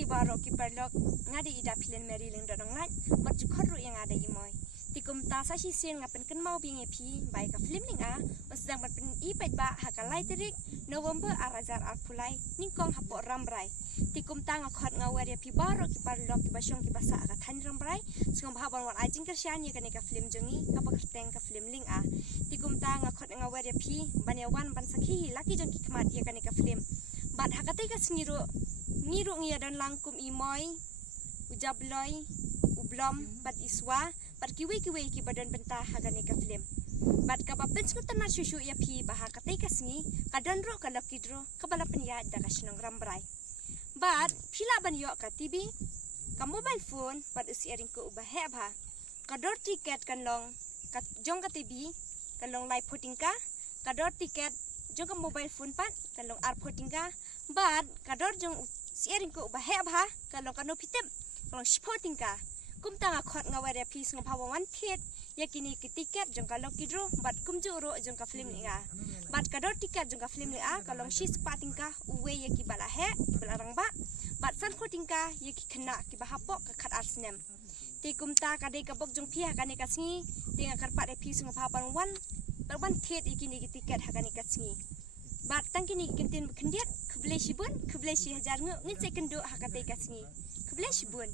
pi baro ki parlok ngadi ida pilen meri leng dodong ngat bat jukhot ru yang ada imoy tikum ta sa si sen ngapen ken mau binge pi bai ka film ning a osdang bat pen I pet ba hakalai terik November arazar alpulai ningkong hapo rambrai tikum ta ngakhot ngawer ya pi baro ki parlok ki basyong ki basa ka than rambrai sungam haban war ajing kersian ye ka film jongi ka pakerteng ka film ling a tikum ta ngakhot ngawer ya pi banyawan ban sakhi laki jong ki kmat ye ka film bat hakatai ka singiru ngiru ngia dan langkum imoy ujabloi ublom bat iswa bat kiwe ki badan bentah hagane ka film bat ka bapen skutan na shushu ya pi bah hakatai ka singi kadan ro ka lakidro ka balapan ya da ka sinong rambrai bat pila ban yo ka TV ka mobile phone bat usiaring ko ubah hebha ka dor tiket kan long ka jong ka TV kan long live voting ka dor tiket jong ka mobile phone pat kan long ar voting ka bat ka dor jong siaring ko ubah hebha kan long kanu pitep long sporting ka kum tanga khot ngaware pi sung pawan tiet yakini ki tiket jong ka lokidro bat kum juro jong ka film ni a bat ka dor tiket jong ka film ni a ka long shi spating ka uwe yaki bala he belarang ba bat san khoting ka yaki khna ki bahapok ka khat arsnem ti kum ta ka dei ka bok jong pi ha ka ni ka singi tinga kar pa de pi sung pawan wan ban tiet yakini ki tiket ha ka ni ka singi bat tangkini kintin khendiat khuble shibun khuble shi hajar ngi second do ha ka dei ka singi khuble shibun